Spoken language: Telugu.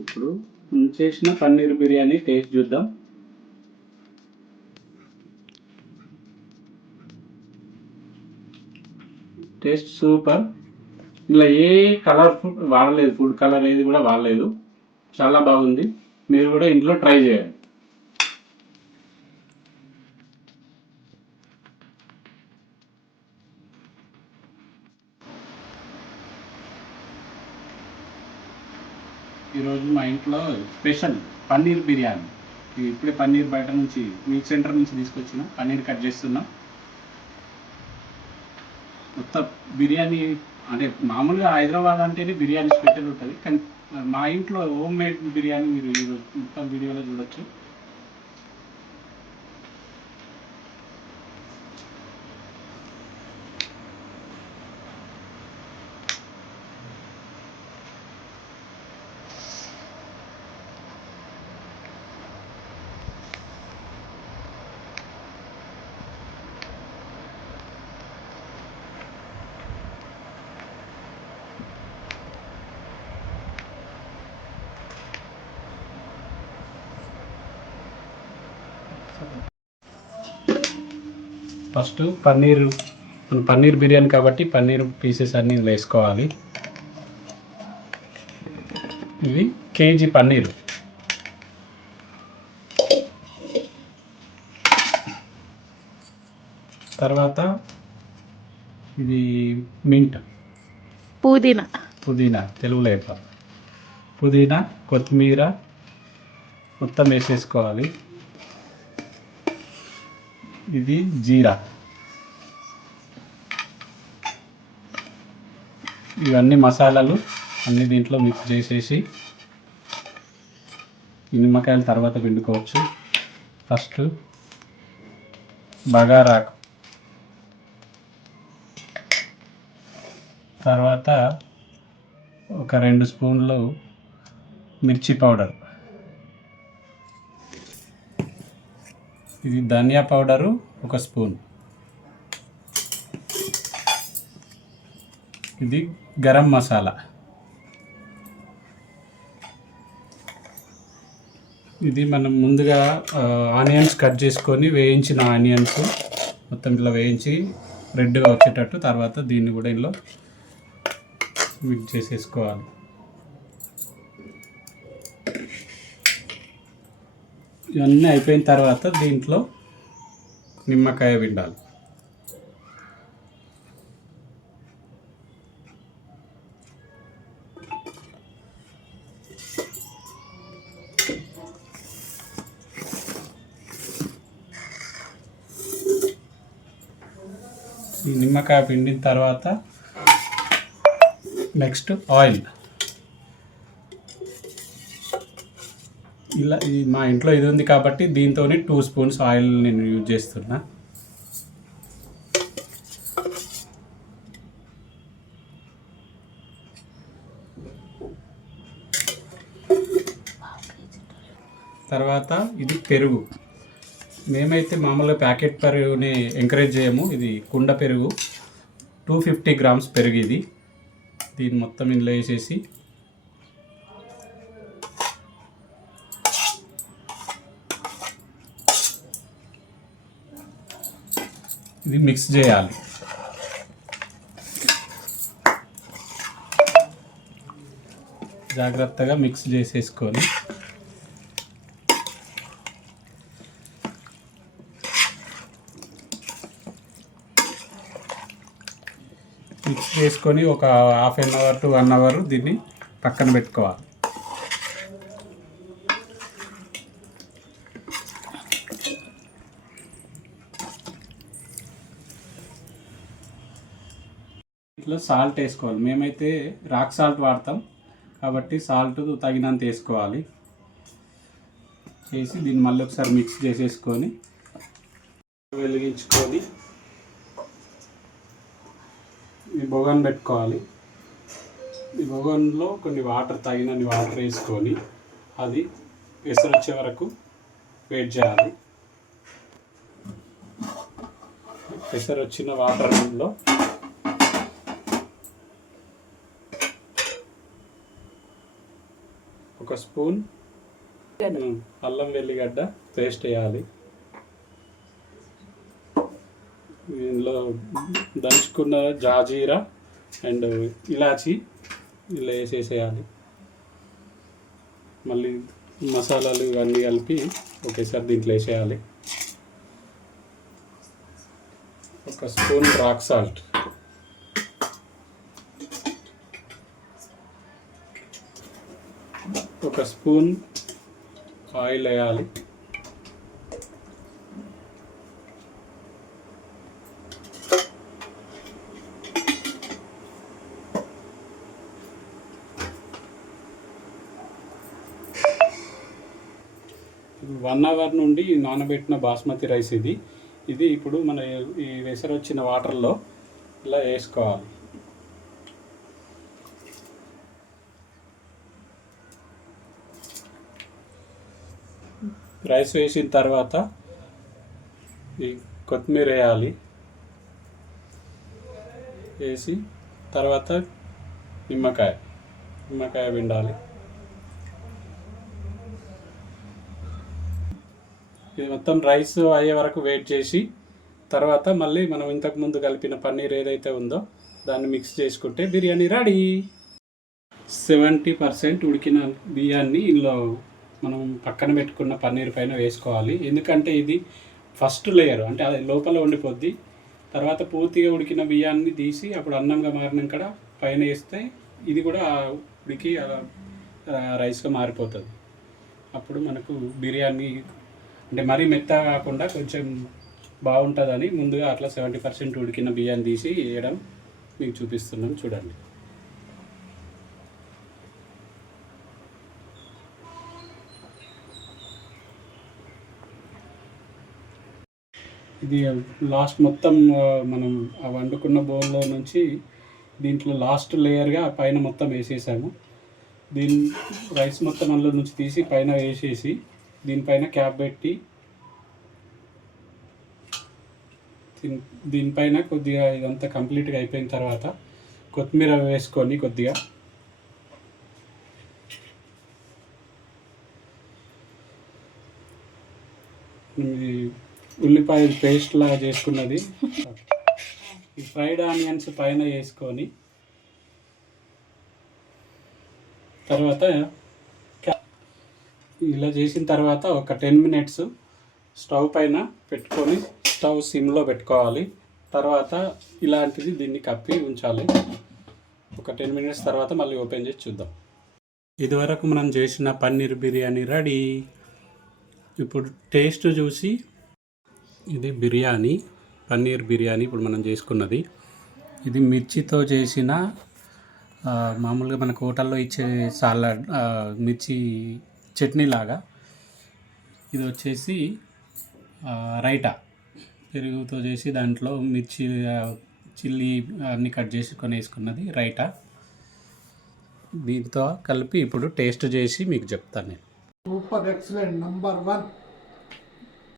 ఇప్పుడు చేసిన పన్నీర్ బిర్యానీ టేస్ట్ చూద్దాం. Taste super. ఇలా ఏ కలర్ ఫుడ్ వాడలేదు, ఫుడ్ కలర్ ఏది కూడా వాడలేదు. చాలా బాగుంది. మీరు కూడా ఇంట్లో ట్రై చేయండి. ఈరోజు మా ఇంట్లో స్పెషల్ పన్నీర్ బిర్యానీ. ఇప్పుడే పన్నీర్ బయట నుంచి మీట్ సెంటర్ నుంచి తీసుకొచ్చిన పన్నీర్ కట్ చేస్తున్నాం. మొత్తం బిర్యానీ అంటే మామూలుగా హైదరాబాద్ అంటేనే బిర్యానీ స్పెషల్ ఉంటుంది, కానీ మా ఇంట్లో హోమ్ మేడ్ బిర్యానీ మీరు ఈరోజు మొత్తం వీడియోలో చూడొచ్చు. ఫస్ట్ పన్నీర్ బిర్యానీ కాబట్టి పన్నీర్ పీసెస్ అన్నీ వేసుకోవాలి. ఇది కేజీ పన్నీర్. తర్వాత ఇది మింట్, పుదీనా తెలుగులో చెప్పాలి. పుదీనా, కొత్తిమీర మొత్తం వేసేసుకోవాలి. ఇది జీరా. ఇవన్నీ మసాలాలు అన్ని దీంట్లో మిక్స్ చేసేసి ఈ నిమ్మకాయలు తర్వాత పిండుకోవచ్చు. ఫస్ట్ బగారాకు, తర్వాత ఒక 2 స్పూన్లు మిర్చి పౌడర్, ఇది ధనియా పౌడరు 1 స్పూన్, ఇది గరం మసాలా, ఇది మనం ముందుగా ఆనియన్స్ కట్ చేసుకొని వేయించిన ఆనియన్స్ మొత్తం ఇలా వేయించి రెడ్గా వచ్చేటట్టు తర్వాత దీన్ని కూడా ఇందులో మిక్స్ చేసేసుకోవాలి. ఇవన్నీ అయిపోయిన తర్వాత దీంట్లో నిమ్మకాయ పిండాలి. ఈ నిమ్మకాయ పిండిన తర్వాత నెక్స్ట్ ఆయిల్. ఇలా మా ఇంట్లో ఇది ఉంది కాబట్టి దీంతో 2 స్పూన్స్ ఆయిల్ నేను యూజ్ చేస్తున్నా. తర్వాత ఇది పెరుగు. మేమైతే మామూలుగా ప్యాకెట్ పెరుగుని ఎంకరేజ్ చేయము. ఇది కుండ పెరుగు, 250 గ్రామ్స్ పెరుగు. ఇది దీన్ని మొత్తం ఇందులో వేసేసి ఇది మిక్స్ చేయాలి. జాగ్రత్తగా మిక్స్ చేసేసుకొని మిక్స్ చేసుకొని ఒక ½ an hour to 1 hour దీన్ని పక్కన పెట్టుకోవాలి. ఇట్లా సాల్ట్ వేసుకోవాలి. మేమైతే రాక్ సాల్ట్ వాడతాం కాబట్టి సాల్ట్ తగినంత వేసుకోవాలి. చేసి దీన్ని మళ్ళీ ఒకసారి మిక్స్ చేసేసుకొని వెలిగించుకొని ఈ బొగన్ పెట్టుకోవాలి. ఈ బొగన్లో కొన్ని వాటర్, తగినన్ని వాటర్ వేసుకొని అది ఎసరు వచ్చే వరకు వెయిట్ చేయాలి. ఎసరు వచ్చిన వాటర్లో ఒక స్పూన్ అల్లం వెల్లిగడ్డ పేస్ట్ వేయాలి. దీనిలో దంచుకున్న జాజీరా అండ్ ఇలాచి ఇలా వేసేసేయాలి. మళ్ళీ మసాలాలు ఇవన్నీ కలిపి ఒకేసారి దీంట్లో వేసేయాలి. ఒక స్పూన్ రాక్ సాల్ట్, ఒక స్పూన్ ఆయిల్ వేయాలి. వన్ అవర్ నుండి నానబెట్టిన బాస్మతి రైస్ ఇది ఇప్పుడు మన ఈ వెసరు వచ్చిన వాటర్లో ఇలా వేసుకోవాలి. రైస్ వేసిన తర్వాత ఈ కొత్తిమీర వేయాలి. వేసి తర్వాత నిమ్మకాయ పిండాలి. ఇది మొత్తం రైస్ అయ్యే వరకు వెయిట్ చేసి తర్వాత మళ్ళీ మనం ఇంతకుముందు కలిపిన పన్నీర్ ఏదైతే ఉందో దాన్ని మిక్స్ చేసుకుంటే బిర్యానీ రెడీ. 70% ఉడికిన బియ్యాన్ని ఇందులో మనం పక్కన పెట్టుకున్న పన్నీర్ పైన వేసుకోవాలి. ఎందుకంటే ఇది ఫస్ట్ లేయర్, అంటే అది లోపల ఉండిపోద్ది. తర్వాత పూర్తిగా ఉడికిన బియ్యాన్ని తీసి అప్పుడు అన్నంగా మారినాక పైన వేస్తే ఇది కూడా ఉడికి రైస్గా మారిపోతుంది. అప్పుడు మనకు బిర్యానీ అంటే మరీ మెత్తగా కాకుండా కొంచెం బాగుంటుందని ముందుగా అట్లా 70% ఉడికిన బియ్యాన్ని తీసి వేయడం మీకు చూపిస్తున్నాను, చూడండి. ఇది లాస్ట్ మొత్తం మనం వండుకున్న బౌల్లో నుంచి దీంట్లో లాస్ట్ లేయర్గా పైన మొత్తం వేసేసాము. రైస్ మొత్తం అందులో నుంచి తీసి పైన వేసేసి దీనిపైన క్యాప్ పెట్టి దీనిపైన కొద్దిగా ఇదంతా కంప్లీట్గా అయిపోయిన తర్వాత కొత్తిమీర వేసుకొని కొద్దిగా ఉల్లిపాయ పేస్ట్ లాగా చేసుకున్నది ఈ ఫ్రైడ్ ఆనియన్స్ పైన వేసుకొని తర్వాత ఇలా చేసిన తర్వాత ఒక 10 minutes స్టవ్ పైన పెట్టుకొని స్టవ్ సిమ్లో పెట్టుకోవాలి. తర్వాత ఇలాంటిది దీన్ని కప్పి ఉంచాలి. ఒక 10 minutes తర్వాత మళ్ళీ ఓపెన్ చేసి చూద్దాం. ఇదివరకు మనం చేసిన పన్నీర్ బిర్యానీ రెడీ. ఇప్పుడు టేస్ట్ చూసి ఇది పన్నీర్ బిర్యానీ ఇప్పుడు మనం చేసుకున్నది. ఇది మిర్చితో చేసిన మామూలుగా మనకు హోటల్లో ఇచ్చే సాలడ్ మిర్చి చట్నీ లాగా. ఇది వచ్చేసి రైటా, పెరుగుతో చేసి దాంట్లో మిర్చి చిల్లీ అన్నీ కట్ చేసుకొని వేసుకున్నది రైటా. దీంతో కలిపి ఇప్పుడు టేస్ట్ చేసి మీకు చెప్తాను నేను. Super, excellent, number 1.